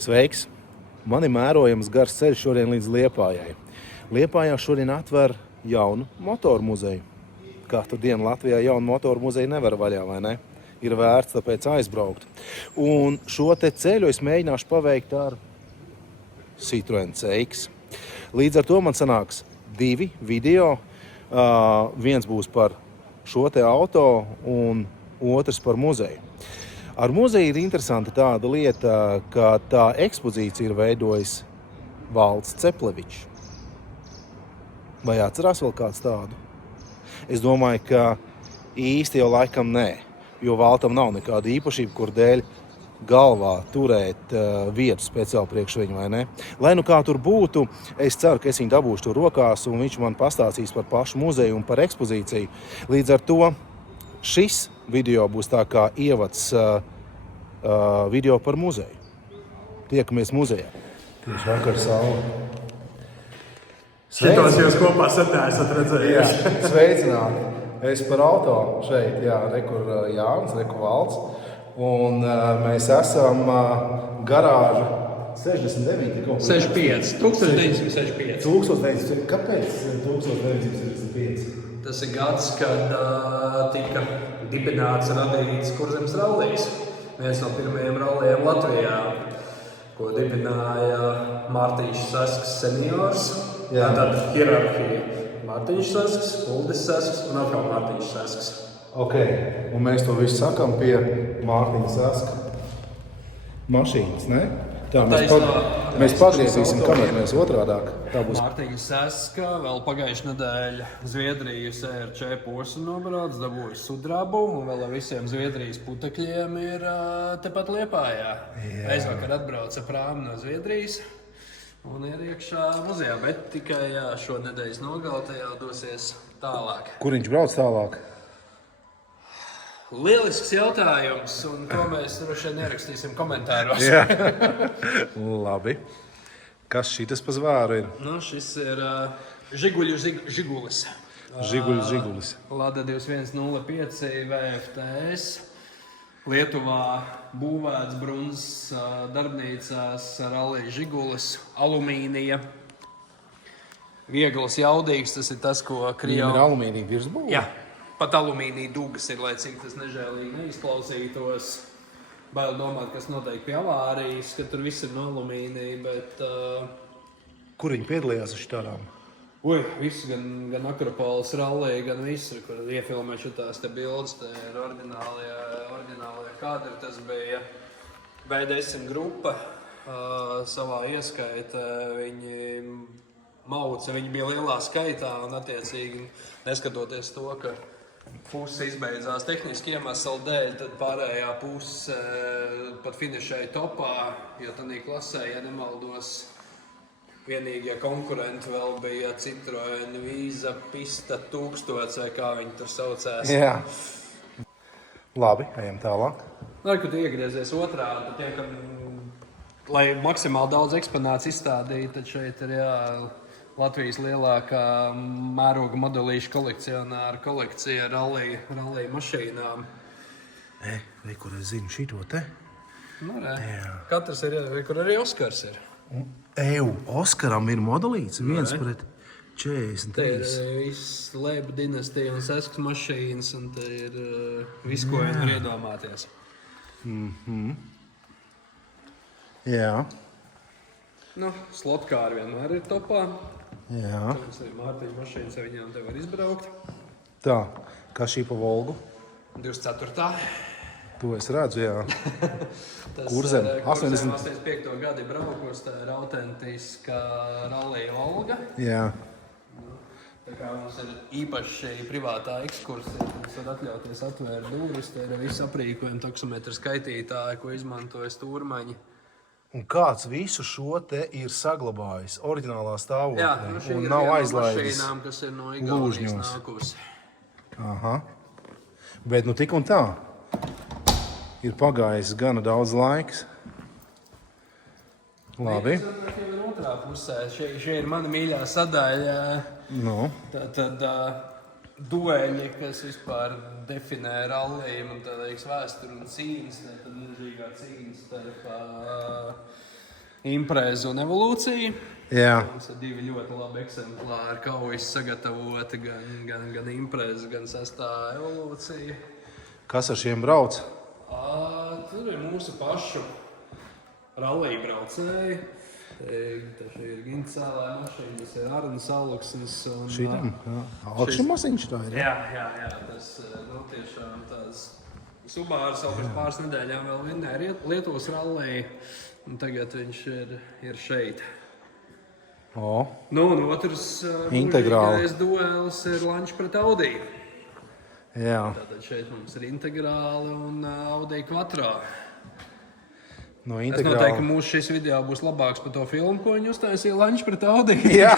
Sveiks! Man ir mērojams gars ceļš šodien līdz Liepājai. Liepājā šodien atver jaunu motoru muzeju. Katru dienu Latvijā jaunu motoru muzeju nevar vaļā, vai ne? Ir vērts tāpēc aizbraukt. Un šo te ceļu es mēģināšu paveikt ar Citroen CX. Līdz ar to man sanāks 2 video. Viens būs par šo te auto un otrs par muzeju. Ar muzeju ir interesanta tāda lieta, ka tā ekspozīcija ir veidojis Valds Ceplevičs. Vai atcerās vēl kāds tādu? Es domāju, ka īsti jau laikam nē, jo Valtam nav nekāda īpašība, kur dēļ galvā turēt vietu speciāli priekš viņu, vai ne? Lai nu kā tur būtu, es ceru, ka es viņu dabūšu tur rokās un viņš man pastāstīs par pašu muzeju un par ekspozīciju. Līdz ar to šis video būs tā kā ievads video par muzeju. Tiekamies muzejā. Tieši vakar saule. Šitos jūs kopā esat redzējuši. Jā, sveicināti. Es par auto šeit, jā, rekur Jānis, rekur Valds. Un mēs esam garāža 69. 65. 1965. 1965. Kāpēc 1965? Tas ir gads, kad tika dibināts radīts Kurzemes rallijs. Viens no pirmajiem rallijiem Latvijā, ko dibināja Mārtiņš Sasks seniors. Tad hierarhija. Mārtiņš Sasks, Uldis Sasks un atkal Mārtiņš Sasks. Ok, un mēs to visu sakam pie Mārtiņa Saska mašīnas, ne? Tā, mēs pagriezīsim, kamēr mēs otrādāk. Tā būs. Mārtiņa Saska vēl pagājušajā nedēļā Zviedrijas ERC posmu nobrauc, dabūja sudrabu un vēl ar visiem Zviedrijas putekļiem ir tepat Liepājā. Aizvakar atbrauca prāmi no Zviedrijas un ir iekšā muzejā, bet tikai šo nedēļas nogali tajā dosies tālāk. Kur viņš brauc tālāk? Lielisks jautājums, un to mēs droši vien ierakstīsim komentāros. Jā. Labi. Kas šitas pa zvēru ir? Nu, šis ir Žiguļu Žigulis. Žigulis. Lada 2105 VFTS. Lietuvā būvēts brunzas darbnīcās rallija Žigulis, alumīnija. Viegls, jaudīgs, tas ir tas, ko Viņam ir alumīnija virsbūve? Jā. Pat alumīnija dugas ir, lai cik tas nežēlīgi neizklausītos. Bail domāt, kas notiek pie avārijas, ka tur viss ir no alumīnija, bet... Kur viņi piedalījās ar šitādām? Viss, gan Akropolis rallija, gan visur, kur iefilmē šitās te bildes, te ir oriģinālie kadri. Tas bija BDSM grupa savā ieskaita. Viņi mauca, viņi bija lielā skaitā un attiecīgi neskatoties to, ka puse izbeidzās tehniski iemeslu dēļ, tad pārējā puse pat finišēja topā, jo tādā klasē, ja nemaldos, vienīgie konkurenti vēl bija Citroen Visa Pista 1000, vai kā viņi tur saucās. Jā. Labi, ejam tālāk. Lai, kad iegriezies otrādi, tad tiekam, lai maksimāli daudz eksponāts izstādītu, tad šeit ir Latvijas lielākā mēroga modelīšu kolekcionāra kolekcija rallija mašīnām. Kur es zinu šito te? Nu, katrs ir, kur arī Oskars ir. Oskaram ir modelīts, viens pret 43. Te ir viss Lēba dinastija un Sasks mašīnas, un te ir viss, ko viņi var iedomāties. Jā. Nu, slotkāri vienmēr ir topā. Jā. Tas ir Mārtiņa mašīnas, ja viņām te var izbraukt. Tā, kā šī pa Volgu? 24. To es redzu, jā. Kurzeme 85. gadi braukus, tā ir autentiska rallija Volga. Jā. Tā kā mums ir īpaši privātā ekskursija, mums var atļauties atvērt durvis, te ir viss aprīkojumi, taksometru skaitītāji, ko izmantoja stūrmaņi. Un kāds visu šo te ir saglabājis oriģinālā stāvoklī? Jā, šī ir nav viena no aizlaidis mašīnām, kas ir no Igaunijas nākusi. Aha. Bet nu tik un tā. Ir pagājis gana daudz laiks. Labi. Otrā pusē, šī ir mana mīļā sadaļa. Nu. Tad dueļi, kas vispār definē ralliju un tā teiks vēsturi un cīņas, tad mūžīgā cīņas starp Impreza un evolūcija. Jā. Mums ir 2 ļoti labi eksemplāri, kaujas sagatavoti, gan impreza, gan sastā evolūcija. Kas ar šiem brauc? Tur ir mūsu pašu rallija braucēji. Tas ir Gintsēlē mašīna, tas ir Arnas Aluksnis. Šitam? Augšamasiņš tā ir? Jā, tas tiešām tāds Subārs vēl pēc pāris nedēļām vēl vinnēja Lietuvas rallija, un tagad viņš ir šeit. Un otrs mūžīgais duels ir Lančs pret Audi. Jā. Tātad šeit mums ir Integrāla un Audi Quattro. No Es noteikti, ka mūsu šis video būs labāks par to filmu, ko viņi uztaisīja Lančs pret Audi. Jā.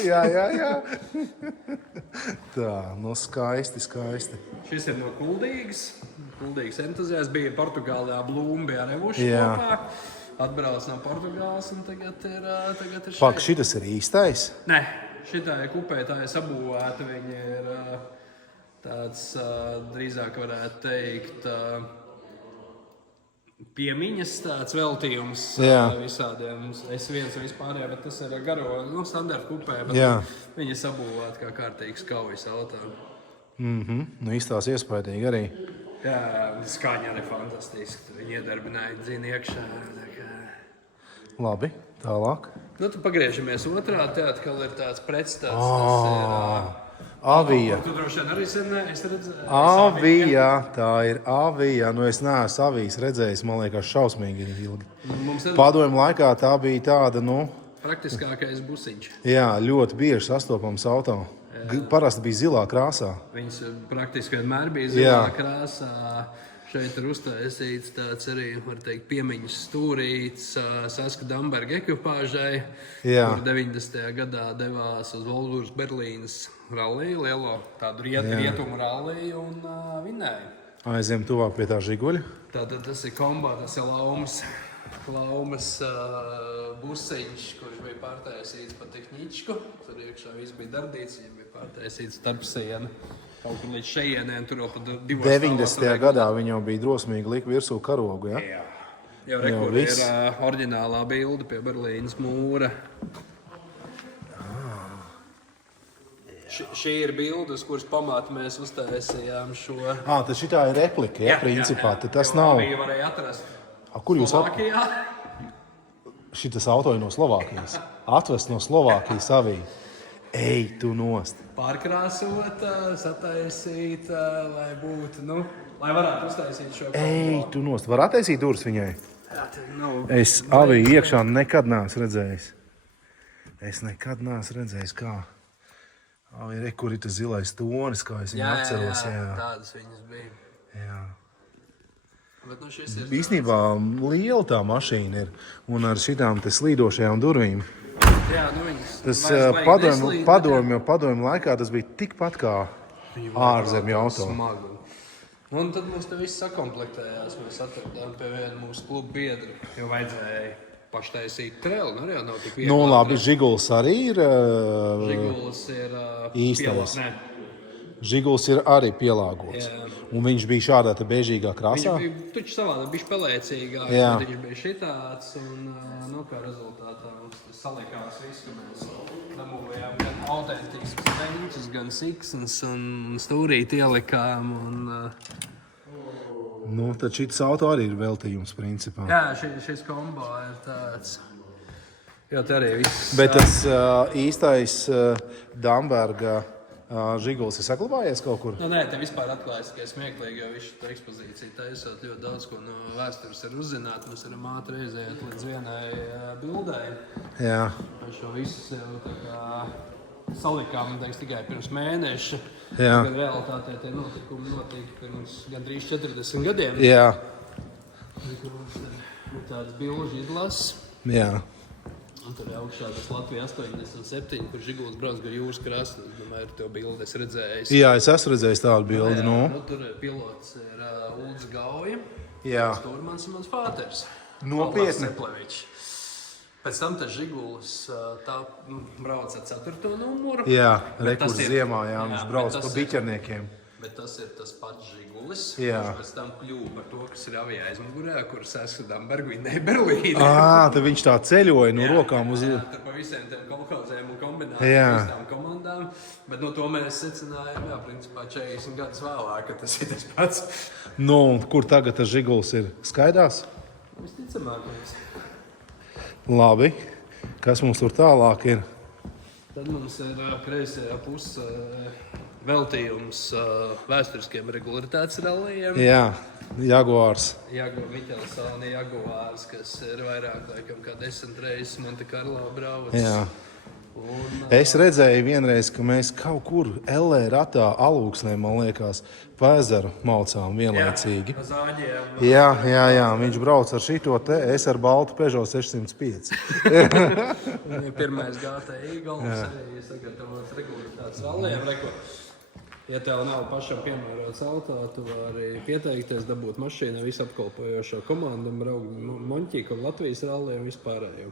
Jā. Tā, skaisti. Šis ir no Kuldīgas. Kuldīgas entuziasts bija Portugālē, Blūmbi ar Evušu kopā. Atbrauc no Portugāles un tagad ir šeit. Pak, šitas ir īstais? Nē, šitā kupē tā ir sabūvēta. Viņa ir tāds, drīzāk varētu teikt, piemiņas tāds veltījums visādiem S1 un vispārējā, bet tas ir garo, standarta kupē, bet viņa sabūvēta kā kārtīgs kaujas autā. Izstās iespaidīgi arī. Jā, skaņa arī fantastiski. Viņi iedarbināja dzini iekšā. Labi, tālāk. Tad pagriežamies otrādi, atkal ir tāds pretstats. Avija. Tu droši vien arī es redzēju. Avija, tā ir Avija. Es neesmu Avijas redzējis, man liekas, šausmīgi ilgi. Padomju laikā tā bija tāda, praktiskākais busiņš. Jā, ļoti bieži sastopams auto. Parasti bija zilā krāsā. Viņas praktiski vienmēr bija zilā krāsā. Šeit ir uztaisīts tāds arī, var teikt, piemiņas stūrīts Saska Damberga ekipāžai, kur 90. gadā devās uz Wolfsburgas Berlīnas ralliju, lielo tādu rietumu ralliju un vinnēja. Aiziem tuvāk pie tā Žiguļa. Tātad tas ir kombo, tas ir Laumas busiņš, kurš bija pārtaisīts pa tehničku. Tur iekšā viss bija dardīts, viņam bija pārtaisīts starpsiena. Kaut kur līdz šejienēm tur vēl pa 2 90. gadā viņi jau bija drosmīgi lika virsū karogu, ja? Jā. Jau rekur ir oriģinālā bilde pie Berlīnas mūra. Šī ir bilde, uz kuras pamāta mēs uztaisījām šo. Tad šitā ir replika, principā. Tad tas nav. Aviju varēja atrast Kur jūs Slovākijā. Šitas auto ir no Slovākijas. Atvest no Slovākijas Aviju. Ej, tu nost. Pārkrāsot, sataisīt, lai būtu, lai varētu uztaisīt šo kombo. Ej, tu nost. Var attaisīt durvis viņai? Jā, Es Aviju iekšā nekad neesmu redzējis. Kā. Avija, kur ir tas zilais tonis, kā es viņu atceros. Jā, tādas viņas bija. Jā. Bet šis ir Īstenībā liela tā mašīna ir. Un ar šitām te slīdošajām durvīm. Jā, viņas Tas padomju laikā tas bija tikpat kā ārzemju auto. Smagu. Un tad mums te viss sakomplektējās. Mēs atradām pie viena mūsu kluba biedra, jo vajadzēja paštaisīt treli. Arī jau nav tik viegli. Labi, Žiguls arī ir Žiguls ir īstais. Žiguls ir arī pielāgots. Un viņš bija šādā te bežīgā krāsā? Viņš bija taču savādā, bija spēlēcīgāk, bet viņš bija šitāds. Un, kā rezultātā mums salikās viss, ka mēs dabūjām gan autentisks beņķus, gan siksnes un stūrīti ielikām. Tad šis auto arī ir veltījums, principā. Jā, šis kombo ir tāds. Jā, te arī viss. Bet tas īstais Damberga Žiguls ir saglabājies kaut kur? Nē, te vispār atklājas tikai smieklīgi, jo visu to ekspozīciju taisot ļoti daudz ko no vēstures ir uzzināt. Mēs varam ātri aiziet līdz vienai bildei. Jā. Mēs šo visu jau tā kā salikām, tikai pirms mēneša. Jā. Gan realitātē tie notikumi notika pirms gandrīz 40 gadiem. Jā. Ir tāds bilžu izlases. Jā. Un tur augšā tas Latvija 87, kur Žiguls brauc gar jūras krastu. Es domāju, tev bildi esi redzējis. Jā, es esmu redzējis tādu bildi. Tur pilots ir Uldis Gauja. Jā. Stūrmans ir mans fāters. Nopietni. Pēc tam tas Žiguls brauc ar 4. numuru. Jā, rekurs ziemā, viņš brauc pa biķerniekiem. Bet tas ir tas pats Žigulis, Jā. kurš pēc tam kļuva par to, kas ir avijā aizmugurē, kurš aizskatām Bergvīnē, Berlīnē. Tad viņš tā ceļoja no rokām uz... Jā, tur pa visiem tiem kolhoziem un kombinācijām, Jā. visām komandām. Bet no to mēs secinājām, jā, principā 40 gadus vēlāk, ka tas ir tas pats. Nu, un kur tagad tas Žiguls ir? Skaidās? Visticamākais. Labi. Kas mums tur tālāk ir? Tad mums ir kreisajā pusē veltījums vēsturiskiem regularitātes rallijiem. Jā, Jaguārs. Miķelsāni Jaguārs, kas ir vairāk laikam kā 10 reizes Monte Carlo brauc. Jā. Es redzēju vienreiz, ka mēs kaut kur LA ratā Alūksnē, man liekas, pa ezeru maucām vienlaicīgi. Jā, zāģiem. Jā, viņš brauc ar šito te, es ar baltu Peugeot 605. Pirmais GTI Golfs arī sagatavots regularitātes rallijiem. Ja tev nav pašam piemērots auto, tu vari pieteikties, dabūt mašīnu, visapkalpojošo komandu un braukt Moņķīku un Latvijas ralliju un vispārējo.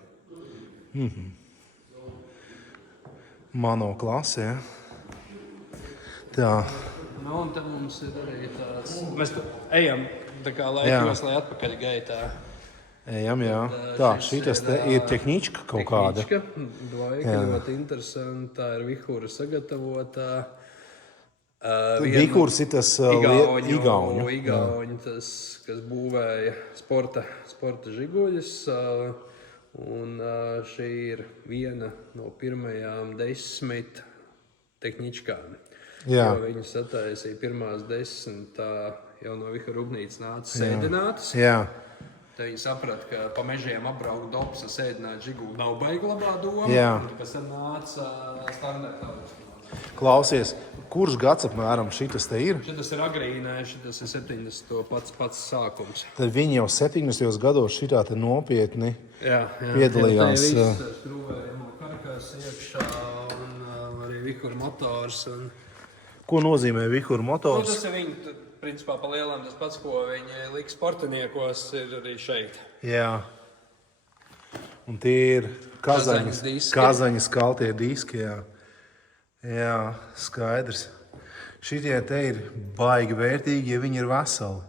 Mano klase, ja? Tā. Nu, un tad mums ir arī tāds... Mēs ejam tā kā laikos, lai atpakaļ gaitā. Ejam, jā. Tā, šitas te ir tehnička kaut kāda. Tehnička, dvaika, ļoti interesanti. Tā ir Vihura sagatavotā. Vihurs ir tas Igauņu, tas, kas būvēja sporta žiguļus. Un šī ir viena no pirmajām 10 tehničkām. Jā. Jo viņi sataisīja pirmās 10 jau no Vihura rūpnīcas nāca sēdinātas. Jā. Tad viņi saprata, ka pa mežiem apbraukt dobs ar sēdināt žiguli nav baigi labā doma. Jā. Kas tad nāca standartā. Klausies, kurš gads apmēram šitas te ir? Šitas ir agrīnē, šitas ir 70. pats sākums. Tad viņi jau 70. gados šitā te nopietni piedalījās. Jā, tā ir strūvējamo karkas iekšā un arī Vihura motors. Ko nozīmē Vihura motors? Tas ir viņi, principā, pa lielām tas pats, ko viņi liek sportiniekos, ir arī šeit. Jā. Un tie ir Kazaņas kaltie diski, jā. Jā, skaidrs. Šitie te ir baigi vērtīgi, ja viņi ir veseli.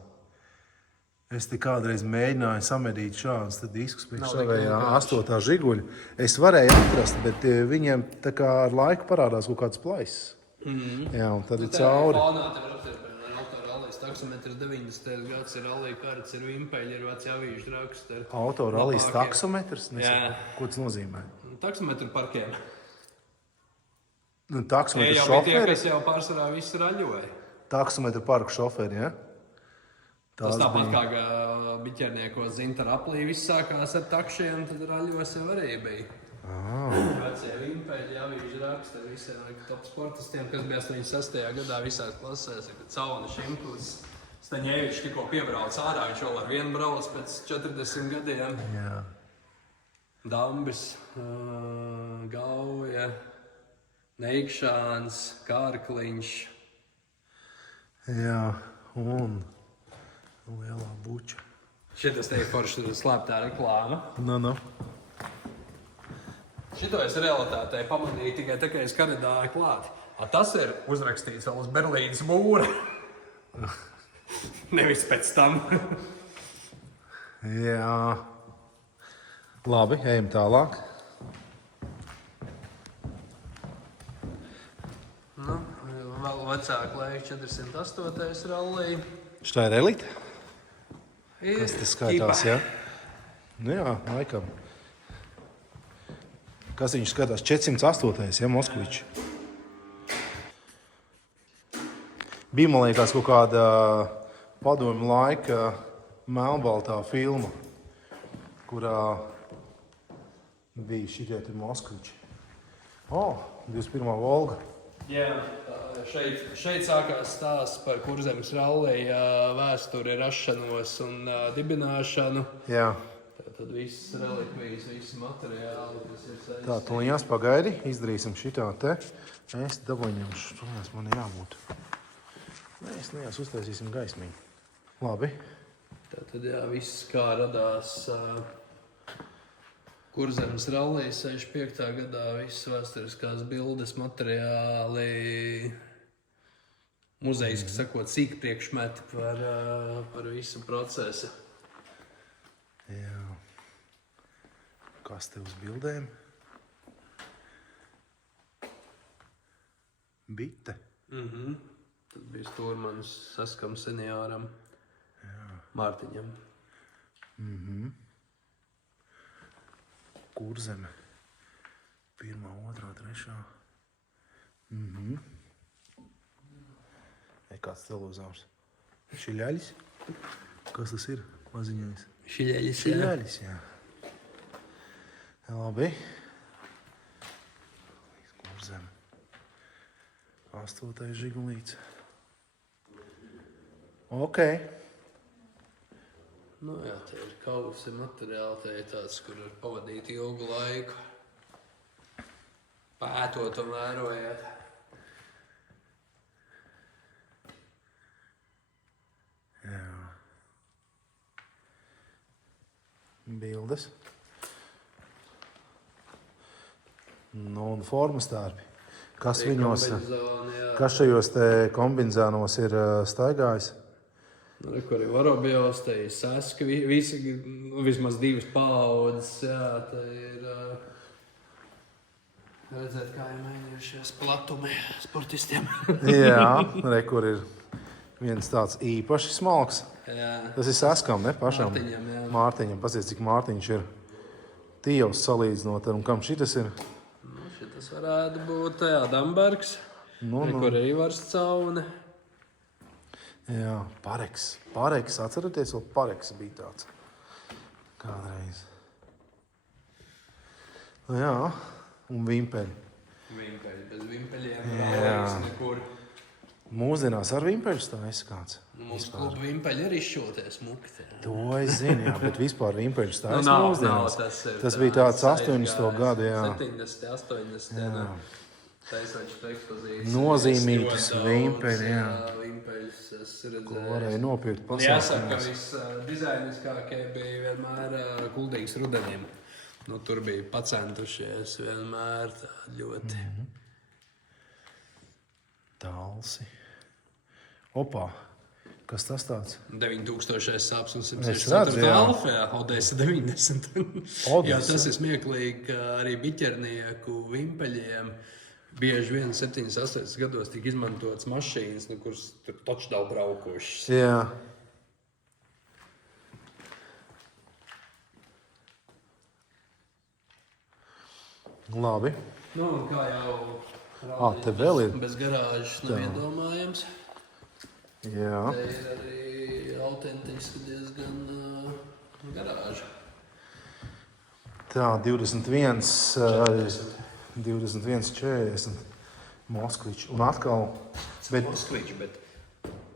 Es te kādreiz mēģināju samedīt šādus diskus priekš savējā 8. žiguļa. Es varēju atrast, bet viņiem tā kā ar laiku parādās kaut kāds plaisas. Jā, un tad ir cauri. Plānā tev var apsvērpēt, autorallijas taksometrs 90. gads ir rallija karts, ir vimpeļi, ir veci avīžu raksti. Autorallijas taksometrs? Jā. Ko tas nozīmē? Taksometru parkiem. Taksometru Tie šoferi? kas jau pārsvarā visi raļoja. Taksometru parku šoferi, ja? Tas tāpat kā biķerniekos Zintara aplī viss sākās ar takšiem, tad raļos jau arī bija. Vecie vimpeļi, avīžu raksti ar visiem top sportistiem, kas bija 86. gadā visās klasēs, kad Cauna Šimkus, Staņēvičs tikko piebrauc ārā, viņš vēl ar vienu brauc pēc 40 gadiem. Jā. Dambis, Gauja, Neikšāns, Kārkliņš. Jā, un lielā buča. Šitas te ir forši slēptā reklāma. Nu. Šito es realitātei pamanīju tikai tā, ka es karadāju klāt. Tas ir uzrakstīts vēl uz Berlīnas mūra. Nevis pēc tam. Jā. Labi, ejam tālāk. Vēl vecāk laika 408. rallija. Šitā ir elite? Kas tas skaitās, jā? Nu jā, laikam. Kas viņš skatās? 408. Ja, Moskvičs. Bija, man liekas, kaut kāda padomju laika melnbaltā filma, kurā bija šitie te Moskviči. 21. Volga. Jā, šeit sākās stāsts par Kurzemes rallija vēsturi, rašanos un dibināšanu. Jā. Tad viss relikvijas, visi materiāli, kas ir saistīti. Tā, tuliņās pagaidi, izdarīsim šitā te. Es dabūņemšu, tuliņās man jābūt. Mēs nejās uztaisīsim gaismiņu. Labi. Tad jā, viss kā radās Kurzemes rallijas 65. gadā, visas vēsturiskās bildes, materiāli. muzejiski sakot, sīk priekšmeti par visu procesu. Jā. Kas te uz bildēm? Bite. Tas bija Stūrmanis Saskam senioram Mārtiņam. Kurzeme. 1, 2, 3. Kāds televizors? Šiļaļis? Kas tas ir? Maziņais. Šiļaļis, jā. Labi. Kurzeme. 8. Žigulīts. Ok. Nu jā, tie ir kausi materiāli, tie ir tāds, kur var pavadīt ilgu laiku. Pētot un vērojot. Jā. Bildes. Nu, un formas tārpi. Kas viņos, kas šajos te kombinzānos ir staigājis? Nu, kur ir Vorobjovs, te ir Saska, visi, vismaz 2 paaudzes, jā, te ir, redzēt, kā ir mainījušies platumi sportistiem. Jā, kur ir viens tāds īpaši smalks. Jā. Tas ir Saskam, ne pašam? Mārtiņam, jā. Mārtiņam, pasies, cik Mārtiņš ir tievs salīdzinot, un kam šitas ir? Tas varētu būt Dambergs, kur ir Ivars Caune. Jā, Pareks. Pareks, atceraties, vēl Pareks bija tāds kādreiz. Jā, un vimpeļi. Vimpeļi, bez vimpeļiem Pareks nekur. Mūsdienās ar vimpeļus tā izskāds. Mums klubu vimpeļi arī izšķoties mukti. To es zinu, jā, bet vispār vimpeļus tā mūsdienās. Tas bija tāds 80. gadu, jā. 70, 80, jā. Taisošas ekspozīcijas. Nozīmītas vimpeļi, jā. Vimpeļus es redzēju. Ko varēja nopirkt pasākumos. Jāsaka, visdizainiskākie bija vienmēr Kuldīgas rudenim. Nu, tur bija pacentušies vienmēr tā ļoti. Talsi. Opā, kas tas tāds? 9000 sāps un Es redzu, 164 jā. Alfajā, Odesa 90. Odesa. Jā, tas ir smieklīgi, ka arī biķernieku vimpeļiem bieži vien 7-8 gados tika izmantotas mašīnas, kuras tur taču nav braukošas. Jā. Labi. Nu, un kā jau Te vēl ir. bez garāžas nav iedomājams. Jā. Te ir arī autentiski diezgan garāža. Tā, 21, 40 Moskvičs. Un atkal, Moskvičs, bet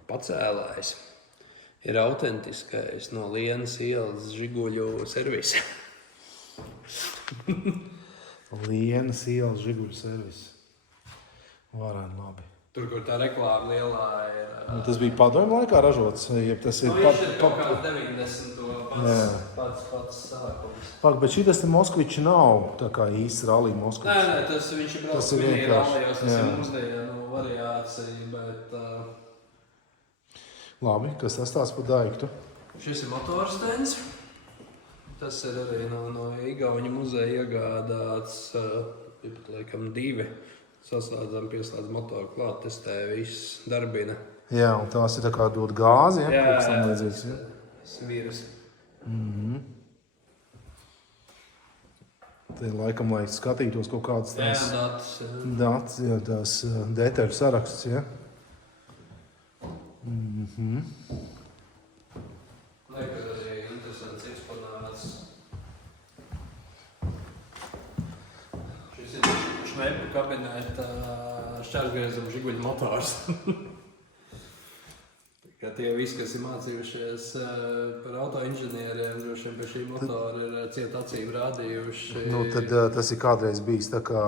pacēlājs ir autentiskais no Lienas ielas Žiguļu servisa. Lienas ielas Žiguļu servis. Varētu labi. Tur, kur tā reklāma lielā ir. Tas bija padomju laikā ražots, ja tas ir Viņš ir kaut kā 90. pats sākums. Bet šitas te Moskvičs nav tā kā īsts rallija Moskvičs. Nē, tas viņš ir brauc mini rallijos, tas ir mūsdienu variācija, bet... Labi, kas tas tāds par daiktu? Šis ir motorstens. Tas ir arī no Igauņu muzeja iegādāts, laikam 2. Saslēdzam, pieslēdz motoru klāt, testē viss darbina. Jā, un tās ir tā kā dod gāzi, ja? Jā, Tam līdzīgs, ja? Sviras. Te laikam, lai skatītos kaut kādas Jā, tās datus. datus, jā, tās detaļu saraksts, ja? Liekas arī interesants eksponāts. Šis ir šveipu kabineta šķērsgriezuma Žiguļu motors. Kā tie visi, kas ir mācījušies par autoinženieriem, droši vien pie šī motora ir ciet acīm rādījuši. Nu, tad tas ir kādreiz bijis tā kā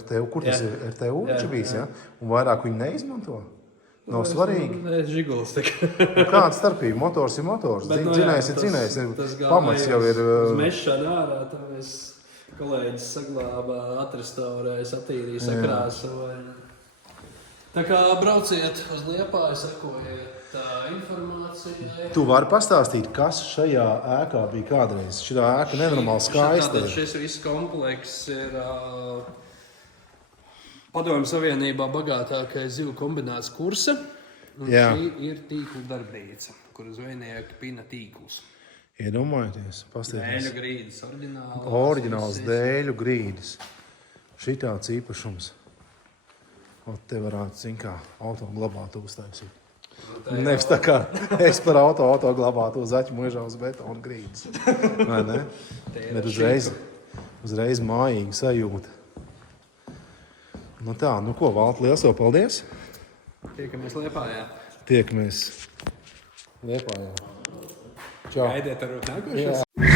RTU. Kur tas Jā. ir? RTU Jā, viņš ir bijis, jā. ja? Un vairāk viņi neizmanto? Nav svarīgi. Nē, Žiguls. Kāda starpība? Motors ir motors. Dzinējs ir dzinējs. Pamats jau ir... Uz mešana ārā, tā mēs kolēģis saglābā, atrestaurēja, satīrīja, sakrāsoja. Tā kā brauciet uz Liepāju, sekojiet informācijai. Tu vari pastāstīt, kas šajā ēkā bija kādreiz? Šitā ēka nenormāli skaista. Tātad šis viss komplekss ir Padomju Savienībā bagātākais zivu kombināts kursa. Un Jā. šī ir tīkla darbnīca, kur zvejnieki pina tīklus. Iedomājieties, paskatieties. Dēļu grīdas, Oriģināls dēļu grīdas. Šitāds īpašums. Un te varētu, zin kā, auto glabātu uztaisīt. Nevis tā kā es par auto glabātu uz aķu mūžā uz betonu grīdas. Vai ne? Bet uzreiz mājīgi sajūta. Nu tā, nu ko, Valti, liels jau paldies. Tiekamies Liepājā. Tiekamies Liepājā. Čau. Gaidiet ar nākošos. Jā.